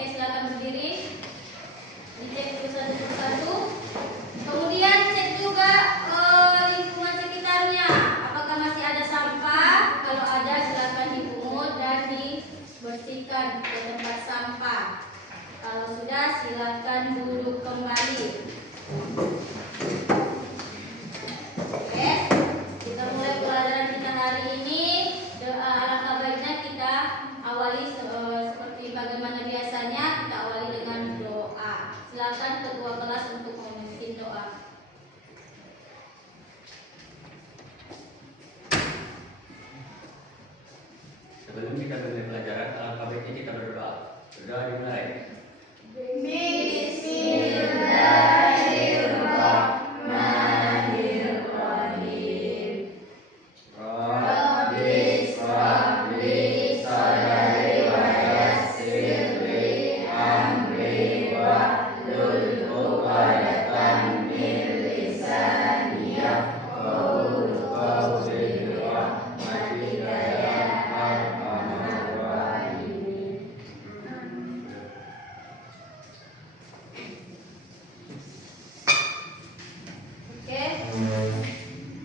Oke, silakan berdiri. Dicek dulu satu persatu. Kemudian cek juga lingkungan sekitarnya. Apakah masih ada sampah? Kalau ada, silakan dipungut dan dibersihkan ke tempat sampah. Kalau sudah, silakan duduk kembali. Oke, kita mulai pelajaran kita hari ini. Alangkah baiknya kita awali seperti bagaimana biasanya, kita awali dengan doa. Silakan ketua kelas untuk memimpin doa. Sebelum kita mulai pelajaran, alangkah baiknya kita berdoa. Berdoa dimulai.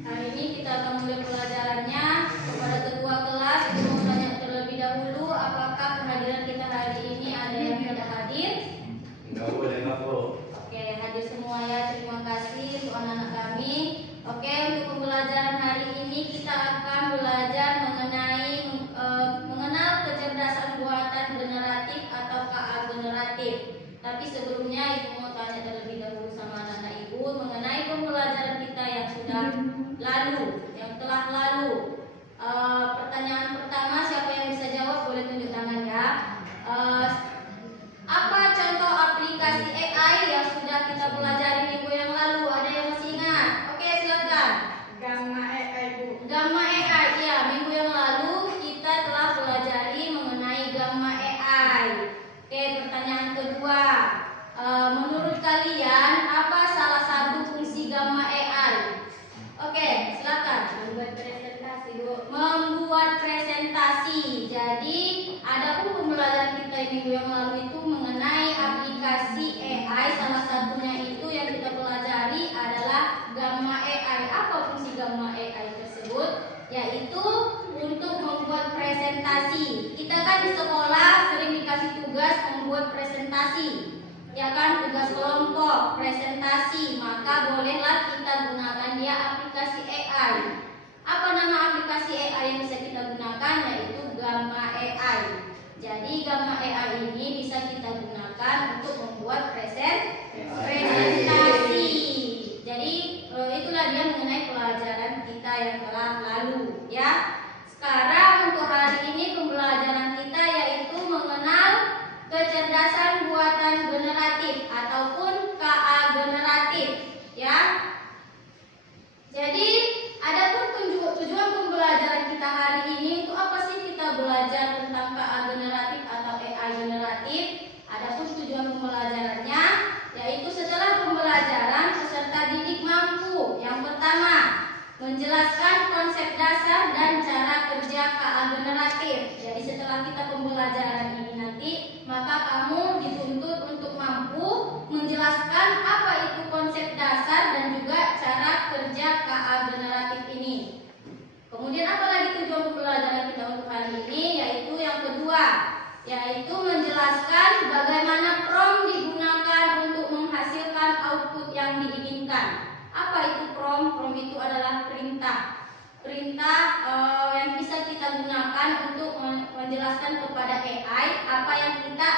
Hari ini kita akan mulai pelajarannya. Kepada ketua kelas, saya mau tanya terlebih dahulu, apakah kehadiran kita hari ini ada yang tidak hadir? Enggak boleh mabuk. Oke, hadir semua ya. Terima kasih untuk anak-anak kami. Oke, untuk pembelajaran hari ini kita akan belajar mengenal kecerdasan buatan generatif atau KA generatif. Tapi sebelumnya Ibu mau tanya terlebih dahulu sama anak-anak Ibu mengenai pembelajaran kita yang sudah lalu, yang telah lalu. Pertanyaan pertama, siapa yang bisa jawab boleh tunjuk tangan ya. Apa contoh aplikasi AI yang sudah kita pelajari minggu yang lalu? Ada yang masih ingat? Oke, silakan. Gamma AI, Bu. Gamma AI, ya, minggu yang lalu kita telah pelajari mengenai Gamma AI. Oke, pertanyaan kedua, menurut kalian apa salah satu fungsi Gamma AI? Oke, silakan. Membuat presentasi, Bu. Membuat presentasi. Jadi, adapun pembelajaran kita minggu yang lalu itu mengenai aplikasi AI, salah satunya itu yang kita pelajari adalah Gamma AI. Apa fungsi Gamma AI tersebut? Yaitu untuk membuat presentasi. Kita kan di sekolah sering dikasih tugas membuat presentasi, ya kan, tugas kelompok, presentasi. Maka bolehlah kita gunakan dia aplikasi AI. Apa nama aplikasi AI yang bisa kita gunakan? Yaitu Gamma AI. Jadi Gamma AI ini bisa kita gunakan untuk membuat presentasi. Jadi itulah dia mengenai pelajaran kita yang telah lalu ya. Sekarang untuk hari ini pembelajaran kita yaitu mengenal kecerdasan buatan generatif ataupun KA generatif ya. Jadi adapun tujuan pembelajaran kita hari ini untuk apa sih kita belajar tentang KA generatif atau AI generatif? Adapun tujuan pembelajarannya yaitu setelah pembelajaran peserta didik mampu yang pertama menjelaskan konsep dasar dan cara kerja KA generatif. Jadi setelah kita pembelajaran ini nanti maka kamu dituntut untuk mampu menjelaskan apa itu konsep dasar dan juga cara kerja KA generatif ini. Kemudian apa lagi tujuan pembelajaran kita untuk hari ini? Yaitu yang kedua, yaitu menjelaskan bagaimana prompt digunakan untuk menghasilkan output yang diinginkan. Apa itu prompt? Prompt itu adalah perintah yang bisa kita gunakan untuk menjelaskan kepada AI apa yang kita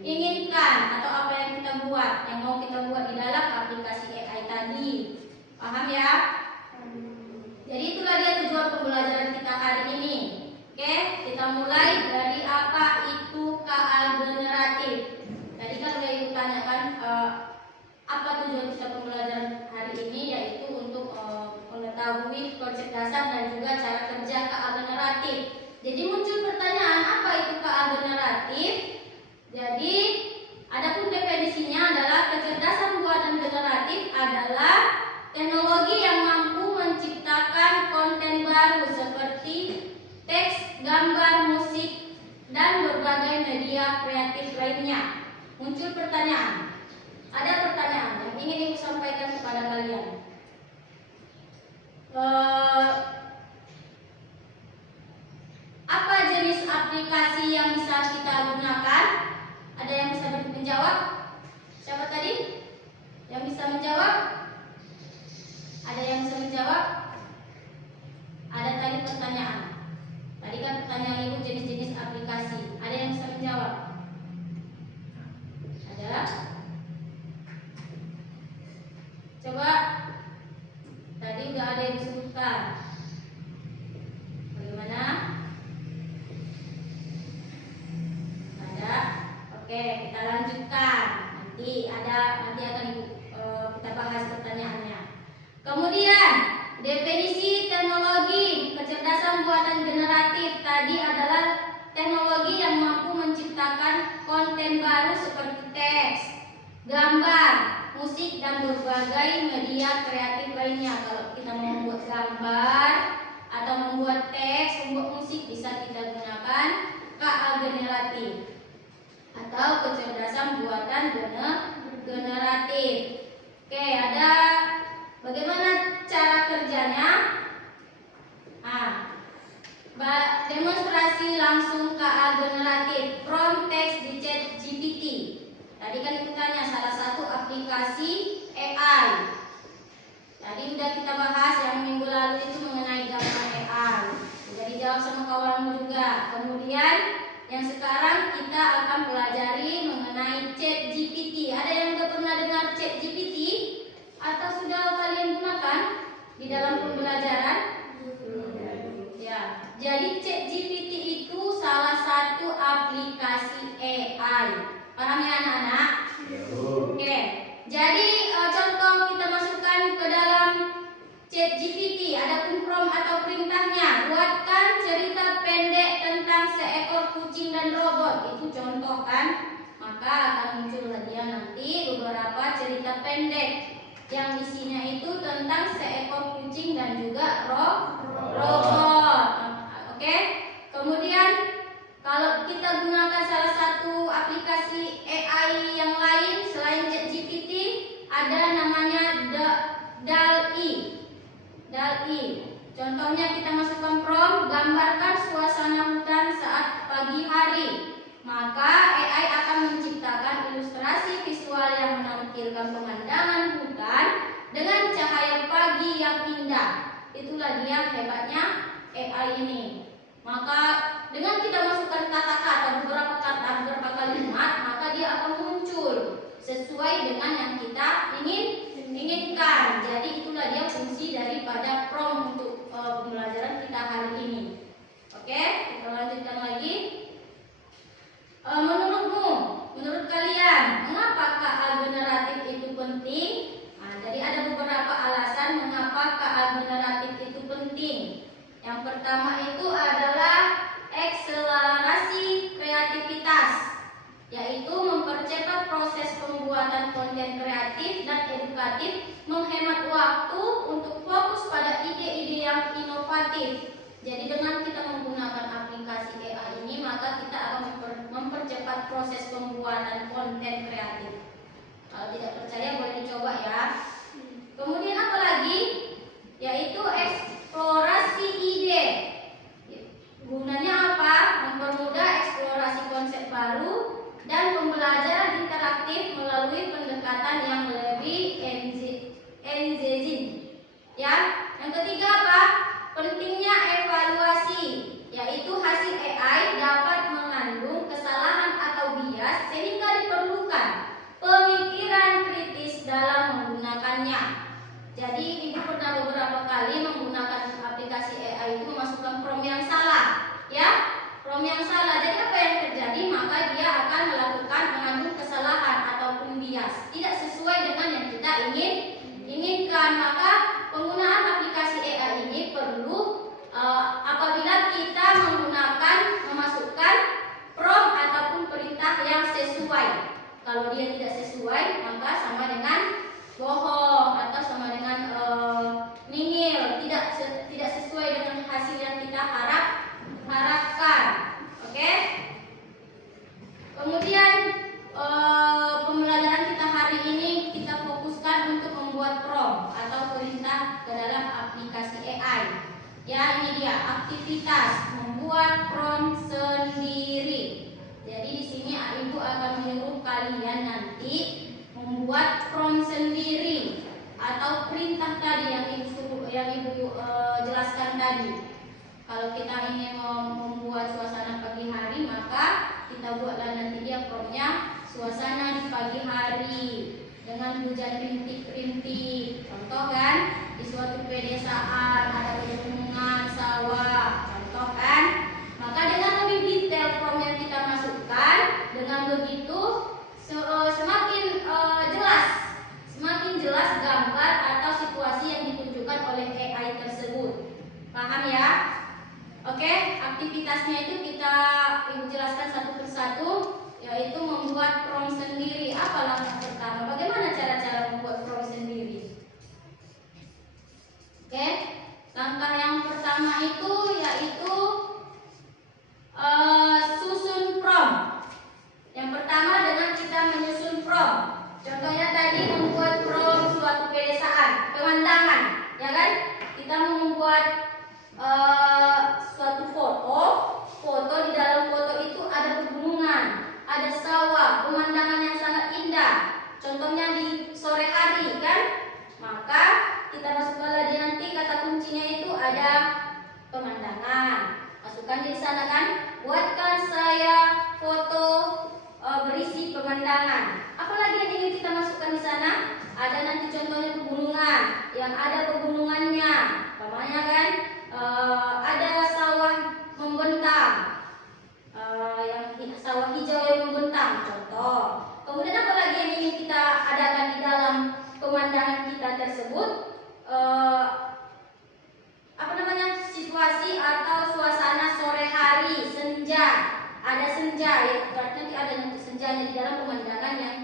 inginkan atau apa yang kita buat, yang mau kita buat di dalam aplikasi AI tadi. Paham ya? Jadi itulah dia tujuan pembelajaran kita hari ini. Oke, kita mulai dari apa itu KA generatif. Tadi kan udah Ibu tanyakan apa tujuan kita pembelajaran hari ini, yaitu untuk mengetahui konsep dasar dan juga cara kerja KA generatif. Jadi muncul pertanyaan, apa itu KA generatif? Jadi adapun definisinya adalah kecerdasan buatan generatif adalah teknologi yang mampu menciptakan konten baru seperti teks, gambar, musik, dan berbagai media kreatif lainnya. Muncul pertanyaan. Ada pertanyaan yang ingin Ibu sampaikan kepada kalian. Apa jenis aplikasi yang bisa kita gunakan? Ada yang bisa menjawab? Siapa tadi? Yang bisa menjawab? Ada yang bisa menjawab? Ada tadi pertanyaan. Tadi kan pertanyaan Ibu jenis-jenis aplikasi. Ada yang bisa menjawab? Ada? Coba. Tadi udah ada yang disebutkan. Bagaimana? Ada? Oke, kita lanjutkan. Nanti akan Ibu kita bahas pertanyaannya. Kemudian definisi teknologi kecerdasan buatan generatif tadi adalah teknologi yang mampu menciptakan konten baru seperti teks, gambar, musik, dan berbagai media kreatif lainnya. Kalau kita mau membuat gambar atau membuat teks, membuat musik, bisa kita gunakan KA generatif atau kecerdasan buatan generatif. Oke, ada bagaimana cara kerjanya? Demonstrasi langsung KA generatif from text di ChatGPT. Tadi kan kita tanya salah satu aplikasi AI. Tadi udah kita bahas yang minggu lalu itu mengenai gambar AI. Sudah dijawab sama kawanmu juga. Kemudian yang sekarang kita akan pelajari mengenai ChatGPT. Ada yang udah pernah dengar ChatGPT atau sudah kalian gunakan di dalam pembelajaran? Ya, jadi ChatGPT itu salah satu aplikasi AI. Paham ya anak-anak? Oke. Jadi contoh kita masukkan ke dalam ChatGPT. Adapun prompt atau perintahnya, buatkan cerita pendek tentang seekor kucing dan robot. Itu contoh kan? Maka akan muncul dia nanti beberapa cerita pendek yang isinya itu tentang seekor kucing dan juga robot. Oke. Kemudian kalau kita gunakan salah satu aplikasi AI yang lain selain ChatGPT, ada namanya DALL-E. DALL-E. Contohnya kita masukkan prompt, gambarkan suasana hutan saat pagi hari. Maka AI akan menciptakan ilustrasi visual yang menampilkan pemandangan hutan dengan cahaya pagi yang indah. Itulah dia hebatnya AI ini. Maka dengan kita masukkan kata-kata, beberapa kata, beberapa kalimat, maka dia akan muncul sesuai dengan yang kita inginkan. Jadi itulah dia fungsi daripada prompt untuk pembelajaran kita hari ini. Oke, kita lanjutkan lagi. Menurut kalian, mengapa KA generatif itu penting? Jadi ada beberapa alasan mengapa KA generatif itu penting. Yang pertama itu adalah akselerasi kreativitas, yaitu mempercepat proses pembuatan konten kreatif dan edukatif, menghemat waktu untuk fokus pada ide-ide yang inovatif. Jadi dengan kita menggunakan aplikasi AI ini, maka kita akan mempercepat proses pembuatan konten kreatif. Kalau tidak percaya boleh dicoba ya. Kemudian apa lagi? Yaitu eksplorasi ide. Gunanya apa? Mempermudah eksplorasi konsep baru dan pembelajaran interaktif melalui pendekatan yang lebih engaging. Ya. Yang ketiga apa? Pentingnya evaluasi, yaitu hasil AI dapat mengandung kesalahan atau bias sehingga diperlukan pemikiran kritis dalam menggunakannya. Jadi Ibu pernah beberapa kali menggunakan aplikasi AI itu memasukkan prompt yang salah, ya, prompt yang salah. Jadi apa yang terjadi? Maka dia akan mengandung kesalahan ataupun bias, tidak sesuai dengan yang kita inginkan. Maka penggunaan aplikasi AI ini perlu apabila kita memasukkan prompt ataupun perintah yang sesuai. Kalau dia tidak sesuai, maka sama dengan bohong atau sama dengan nihil, tidak sesuai dengan hasil yang kita harapkan. Oke? prom sendiri. Jadi di sini ibu akan menyuruh kalian nanti membuat prom sendiri atau perintah tadi yang ibu jelaskan tadi. Kalau kita ingin membuat suasana pagi hari, maka kita buatlah nanti dia promnya suasana di pagi hari dengan hujan rintik-rintik. Contoh kan, di suatu pedesaan ada pegunungan, sawah. Contoh kan. Maka dengan lebih detail prom yang kita masukkan, dengan begitu semakin jelas gambar atau situasi yang ditunjukkan oleh AI tersebut. Paham ya? Oke, aktivitasnya itu kita ibu jelaskan satu persatu, yaitu membuat prom sendiri. Apa langkah pertama? Bagaimana cara-cara membuat prom sendiri? Oke, langkah yang pertama itu yaitu susun prom. Yang pertama dengan kita menyusun prom. Contohnya tadi membuat prom suatu pedesaan, pemandangan, ya kan? Kita membuat suatu foto di dalam foto itu ada pegunungan, ada sawah, pemandangan yang sangat indah. Contohnya di sore hari kan? Maka kita masukkan lagi nanti kata kuncinya itu ada pemandangan. Masukkan di sana kan? Buatkan saya foto berisi pemandangan. Apalagi yang ingin kita masukkan di sana? Ada nanti contohnya pegunungan, yang ada pegunungannya. Namanya kan? Ada sawah membentang, yang sawah hijau yang membentang. Contoh. Kemudian apa lagi yang ingin kita adakan di dalam pemandangan kita tersebut? Situasi atau suasana sore hari, senja. Ada senja, ya berarti nanti ada senjanya di dalam pemandangan yang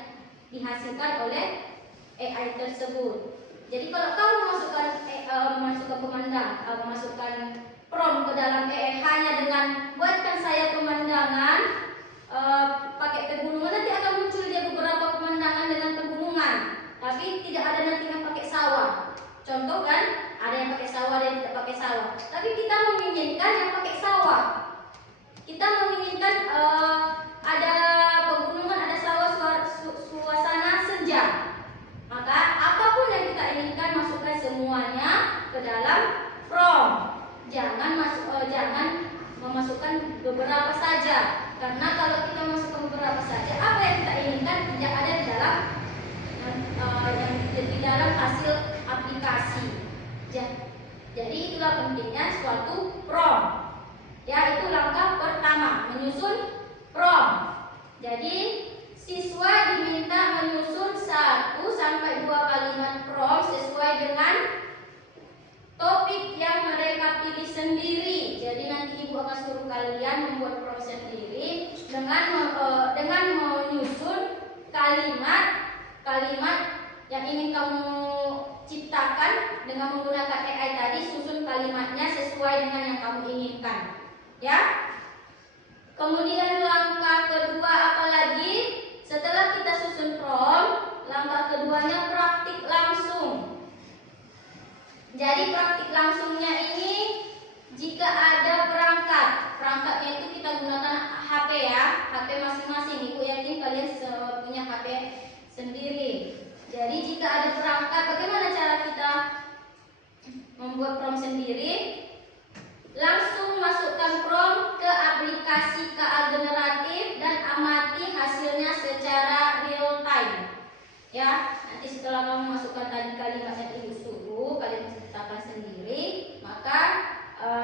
dihasilkan oleh AI tersebut. Jadi kalau kamu memasukkan prom ke dalam AI hanya dengan buatkan saya pemandangan pakai pegunungan, nanti akan muncul dia beberapa pemandangan dengan pegunungan, tapi tidak ada nanti yang pakai sawah. Contoh kan, ada yang pakai sawah dan tidak pakai sawah. Tapi kita menginginkan yang pakai sawah. Kita menginginkan ada pegunungan, ada sawah, suasana senja. Maka apapun yang kita inginkan masukkan semuanya ke dalam prom. Jangan memasukkan beberapa saja. Karena kalau kita masukkan beberapa saja, apa yang kita inginkan tidak ada di dalam hasil aplikasi. Jadi itulah pentingnya suatu prom. Ya, itu langkah pertama, menyusun prom. Jadi siswa diminta menyusun 1 sampai 2 kalimat prom sesuai dengan topik yang mereka pilih sendiri. Jadi nanti ibu akan suruh kalian membuat prom sendiri dengan menyusun kalimat yang ingin kamu ciptakan dengan menggunakan AI tadi. Susun kalimatnya sesuai dengan yang kamu inginkan, ya. Kemudian langkah kedua apalagi? Setelah kita susun prom, langkah keduanya praktik langsung. Jadi praktik langsungnya ini jika ada perangkatnya itu kita gunakan HP ya, HP masing-masing. Ibu yakin kalian punya HP sendiri. Jadi jika ada perangkat, bagaimana cara kita membuat prom sendiri? Langsung masukkan prom ke aplikasi KA Generatif dan amati hasilnya secara real time. Ya, nanti setelah kamu masukkan tadi kalimat yang ibu suruh, kalian ciptakan sendiri, maka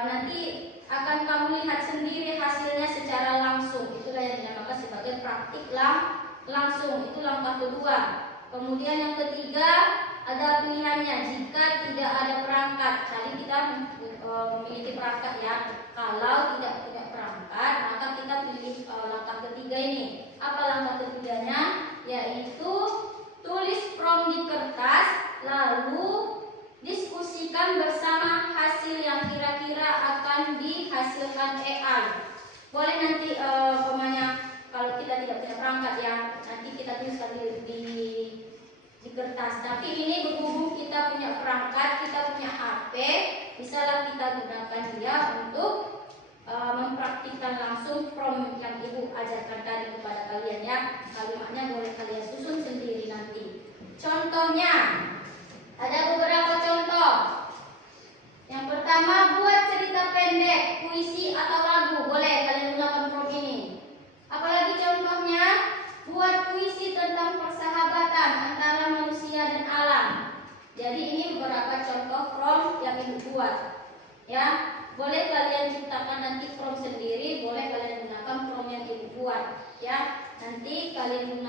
nanti akan kamu lihat sendiri hasilnya secara langsung. Itulah yang dinamakan sebagai praktik langsung. Itu langkah kedua. Kemudian yang ketiga, ada pilihannya jika tidak ada perangkat. Tadi kita memiliki perangkat ya. Kalau tidak punya perangkat, maka kita pilih langkah ketiga ini. Apa langkah ketiganya? Yaitu tulis prom di kertas, lalu diskusikan bersama hasil yang kira-kira akan dihasilkan AI. Boleh nanti kalau kita tidak punya perangkat ya, nanti kita tuliskan di kertas. Tapi ini berhubung kita punya perangkat, kita punya HP, bisalah kita gunakan dia untuk mempraktikkan ajarkan tadi kepada kalian ya. Kalimatnya boleh kalian susun sendiri nanti. Contohnya, ada beberapa contoh. Yang pertama, buat cerita pendek, puisi atau lagu. Boleh kalian gunakan prompt ini. Apalagi contohnya, buat puisi tentang persahabatan antara manusia dan alam. Jadi ini beberapa contoh prompt yang ibu buat. Ya, boleh kalian ciptakan nanti prompt sendiri, boleh kalian gunakan prompt yang ibu buat. Ya, nanti kalian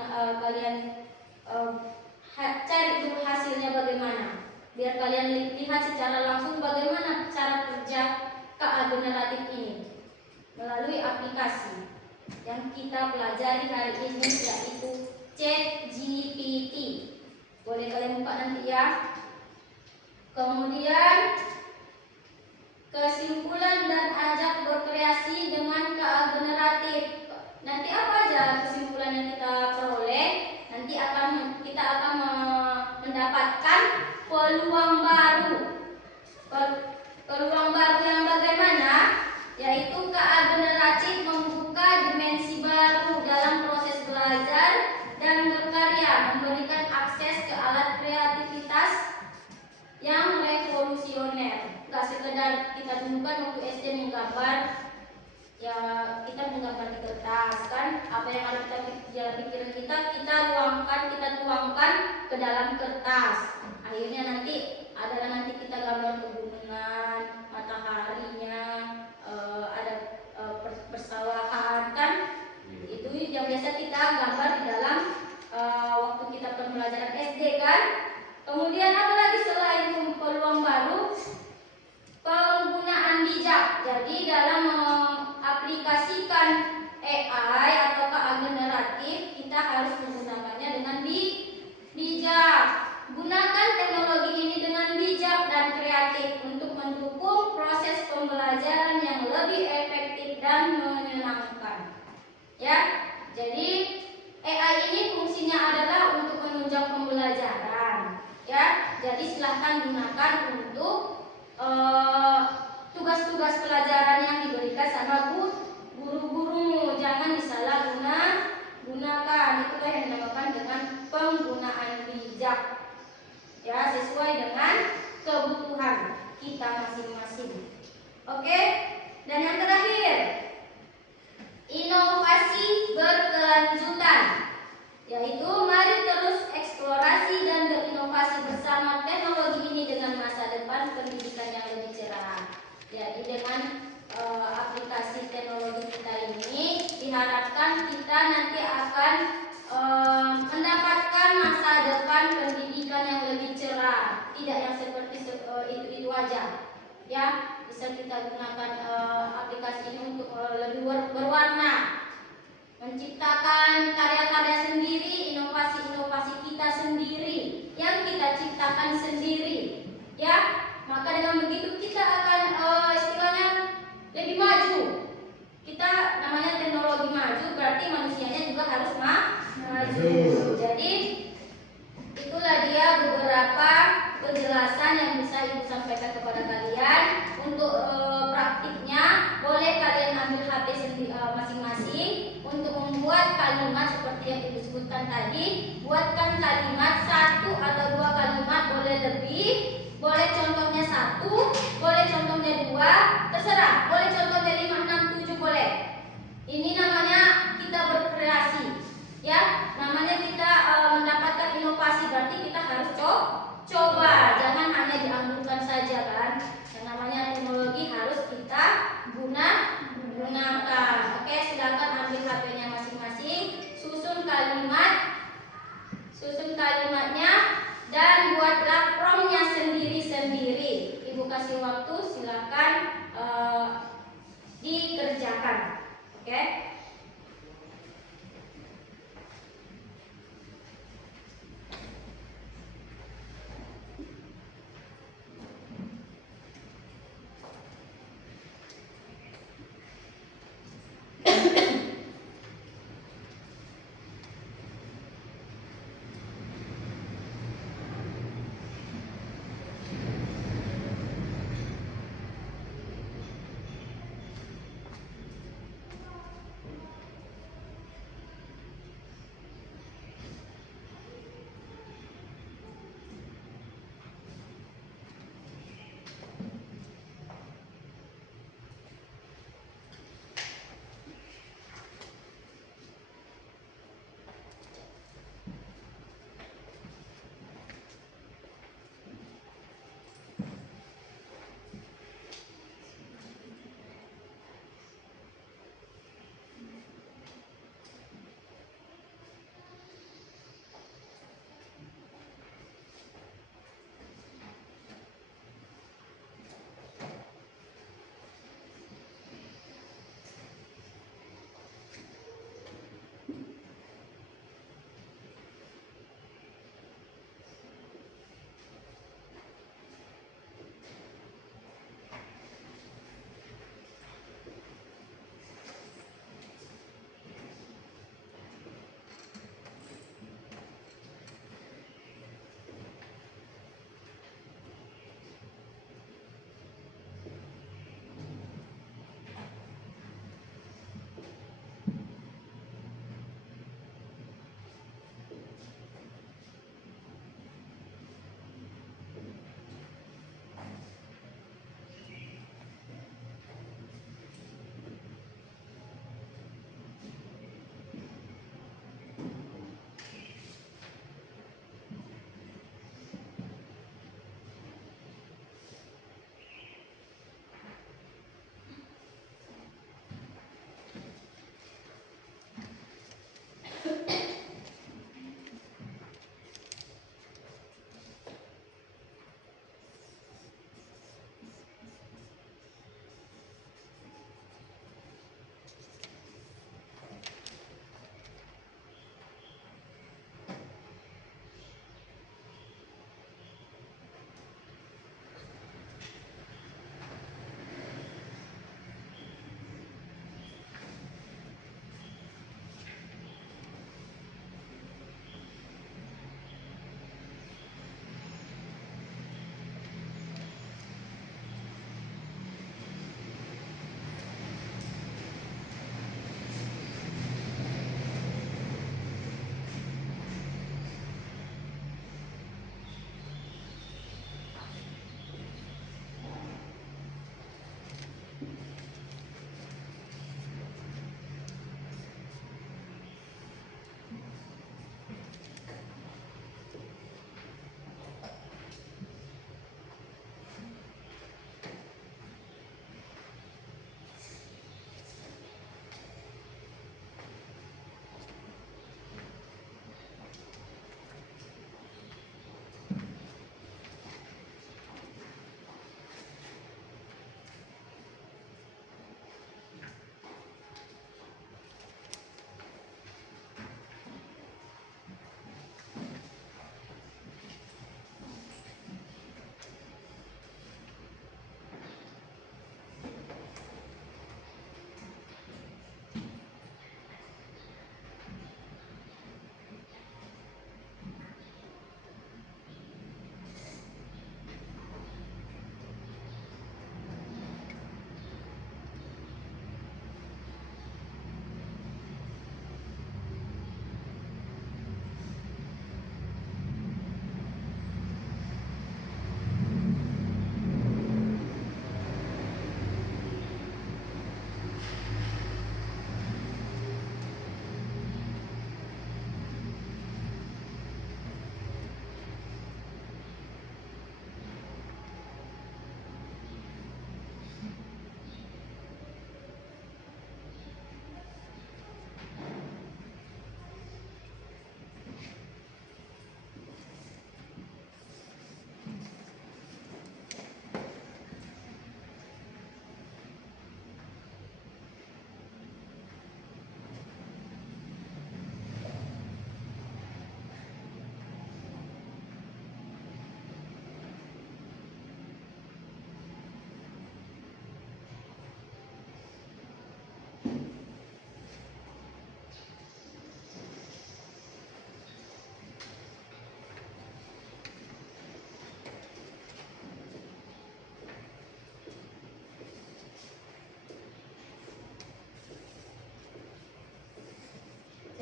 cari dulu hasilnya bagaimana. Biar kalian lihat secara langsung bagaimana cara kerja KA generatif ini melalui aplikasi yang kita pelajari hari ini, yaitu ChatGPT. Boleh kalian buka nanti ya. Kemudian kesimpulan dan ajak berkreasi dengan KA generatif. Nanti apa aja kesimpulan yang kita peroleh? Nanti kita akan mendapatkan peluang baru. Peluang baru yang bagaimana? Yaitu KA generatif membuka dimensi baru dalam proses belajar dan berkarya, memberikan akses ke alat kreativitas yang revolusioner. Gak sekedar kita dulukan waktu SD menggambar, ya kita menggambar di kertas kan, apa yang ada dalam pikiran kita tuangkan ke dalam kertas. Akhirnya nanti kita gambar pegunungan, mataharinya, ada persawahan kan. Itu yang biasa kita gambar di dalam waktu kita pembelajaran SD kan. Kemudian apa lagi selain peluang baru? Penggunaan bijak. Jadi dalam mengaplikasikan AI atau KA generatif, kita harus menggunakannya dengan bijak. Gunakan teknologi ini dengan bijak dan kreatif untuk mendukung proses pembelajaran yang lebih efektif dan menyenangkan. Ya, jadi AI ini fungsinya adalah untuk menunjang pembelajaran. Ya, jadi silahkan gunakan untuk tugas-tugas pelajaran yang diberikan sama guru-gurumu. Jangan disalahgunakan. Itulah yang dinamakan dengan penggunaan bijak. Ya, sesuai dengan kebutuhan kita masing-masing. Oke? Dan yang terakhir, inovasi berkelanjutan. Yaitu mari terus eksplorasi dan berinovasi bersama teknologi ini dengan masa depan pendidikan yang lebih cerah. Jadi dengan aplikasi teknologi kita ini diharapkan kita nanti akan mendapatkan masa depan pendidikan yang lebih cerah, tidak yang seperti itu aja. Ya, bisa kita gunakan aplikasi ini untuk lebih berwarna, menciptakan karya-karya sendiri, inovasi-inovasi kita sendiri yang kita ciptakan sendiri. Ya, maka dengan begitu kita akan istilahnya lebih maju. Kita namanya teknologi maju, berarti manusianya juga harus maju. Jadi itulah dia beberapa penjelasan yang bisa ibu sampaikan kepada kalian. Untuk praktiknya boleh kalian ambil HP masing-masing untuk membuat kalimat seperti yang ibu sebutkan tadi. Buatkan kalimat 1 atau 2 kalimat, boleh lebih, boleh contohnya 1, boleh contohnya 2, terserah, boleh contohnya 5, 6, 7 boleh. Ini namanya kita berkreasi. Ya, namanya kita mendapatkan inovasi, berarti kita harus coba, jangan hanya dianggurkan saja kan. Yang namanya teknologi harus kita gunakan. Oke, silakan ambil HP-nya masing-masing, susun kalimatnya dan buatlah prompt-nya sendiri-sendiri. Ibu kasih waktu, silakan dikerjakan. Oke?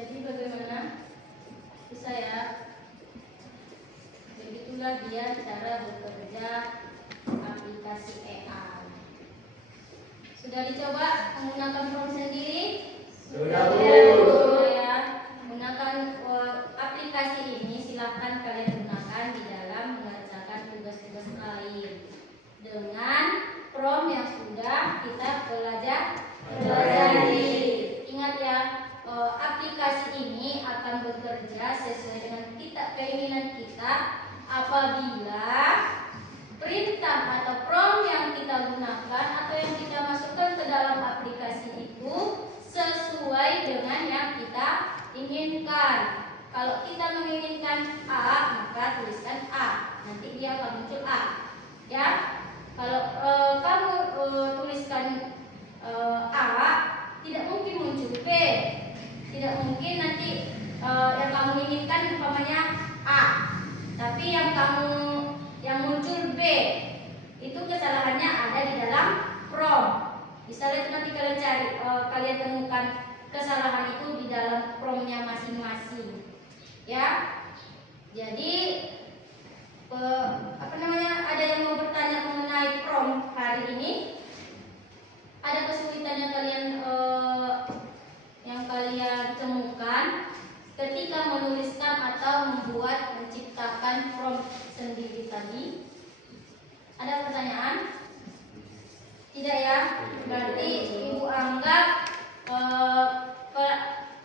Jadi bagaimana? Bisa ya? Begitulah dia cara bekerja aplikasi AI. Sudah dicoba menggunakan Chrome sendiri? Sudah, Bu. Sudah ya. Menggunakan aplikasi ini silahkan kalian gunakan di dalam mengerjakan tugas-tugas lain dengan prompt yang sudah kita pelajari. Ingat ya, aplikasi ini akan bekerja sesuai dengan keinginan kita apabila perintah atau prompt yang kita gunakan atau yang kita masukkan ke dalam aplikasi itu sesuai dengan yang kita inginkan. Kalau kita menginginkan A, maka tuliskan A. Nanti dia akan muncul A. Ya. Kalau kamu tuliskan A, tidak mungkin muncul B. Tidak mungkin nanti yang kamu inginkan umpamanya A, tapi yang muncul B. Itu kesalahannya ada di dalam prompt. Bisa lihat nanti kalian cari, kalian temukan kesalahan itu di dalam promptnya masing-masing. Ya. Jadi ada yang mau bertanya mengenai prompt hari ini? Ada kesulitan yang kalian temukan ketika menuliskan atau menciptakan prompt sendiri tadi? Ada pertanyaan? Tidak ya? Berarti Ibu anggap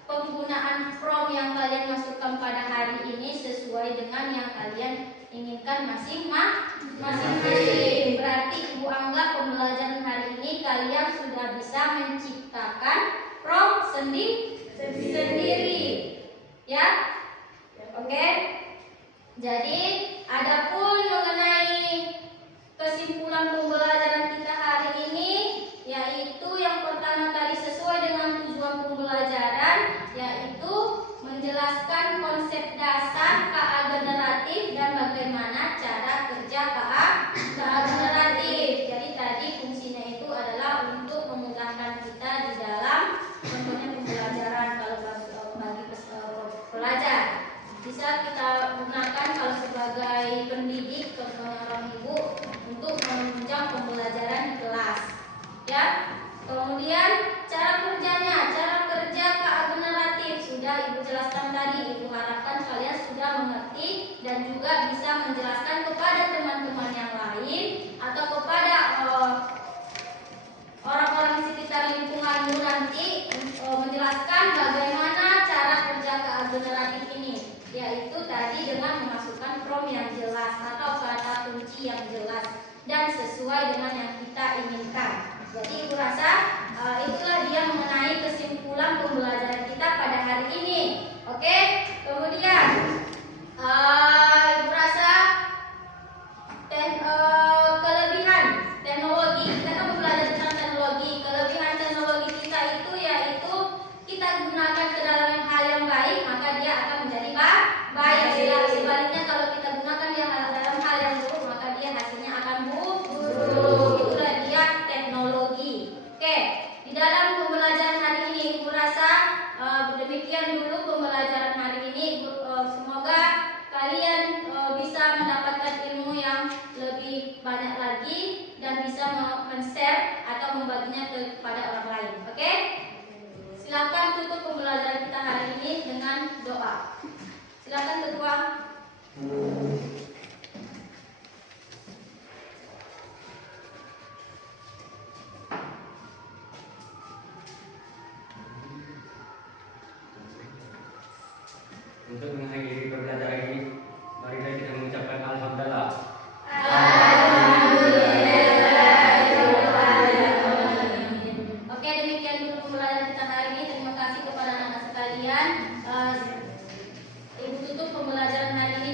penggunaan prompt yang kalian masukkan pada hari ini sesuai dengan yang kalian inginkan masing-masing. Berarti Ibu anggap pembelajaran hari ini kalian sudah bisa menciptakan prompt sendiri. Ya? Oke? Jadi adapun mengenai kesimpulan pembelajaran kita hari ini, yaitu yang pertama tadi sesuai dengan tujuan pembelajaran, yaitu menjelaskan konsep dasar KA generatif dan bagaimana cara kerja KA generatif. Jadi tadi fungsinya itu adalah untuk memudahkan kita di dalam contohnya pembelajaran kalau bagi pelajar. Bisa kita gunakan kalau sebagai pendidik, contohnya orang ibu, untuk menunjang pembelajaran di kelas. Ya. Kemudian cara kerjanya, cara kerja KA generatif sudah Ibu jelaskan tadi. Ibu harapkan kalian sudah mengerti dan juga bisa menjelaskan kepada teman-teman yang lain atau kepada orang-orang di sekitar lingkunganmu nanti, menjelaskan bagaimana cara kerja KA generatif ini, yaitu tadi dengan memasukkan prompt yang jelas atau kata kunci yang jelas dan sesuai dengan yang kita inginkan. Jadi Ibu rasa itulah dia mengenai kesimpulan pembelajaran kita pada hari ini. Oke? Kemudian Ibu rasa kelebihan teknologi, kita kan belajar tentang teknologi. Kelebihan teknologi kita itu yaitu kita gunakan ke dalam hal yang baik, maka dia akan menjadi baik. Sebaliknya kalau kita gunakan dia dalam hal yang buruk, maka dia hasilnya akan buruk. Itulah dia teknologi. Oke, di dalam pembelajaran hari ini Ibu rasa demikian dulu pembelajaran hari ini. Semoga kalian bisa mendapatkan ilmu yang lebih banyak lagi dan bisa men-share atau membaginya kepada orang lain. Oke? Silakan tutup pembelajaran kita hari ini dengan doa. Silakan Ketua. Untuk mengakhiri pembelajaran ini, marilah kita mengucapkan alhamdulillah. Oke, demikian dulu pembelajaran kita hari ini. Terima kasih kepada anak-anak sekalian. Ibu tutup pembelajaran hari ini